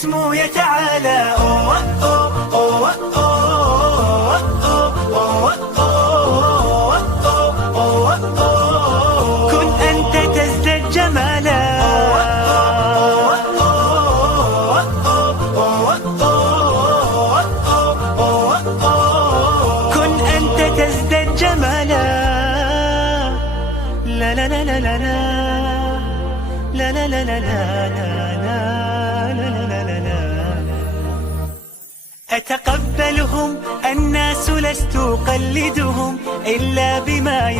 اسمه يتعالى. أوه أوه أوه أوه أوه أوه أوه. كن أنت تزداد جمالا. كن أنت تزداد جمالا. لا لا لا لا لا لا لا لا لا لا. أتقبلهم الناس لست أقلدهم إلا بما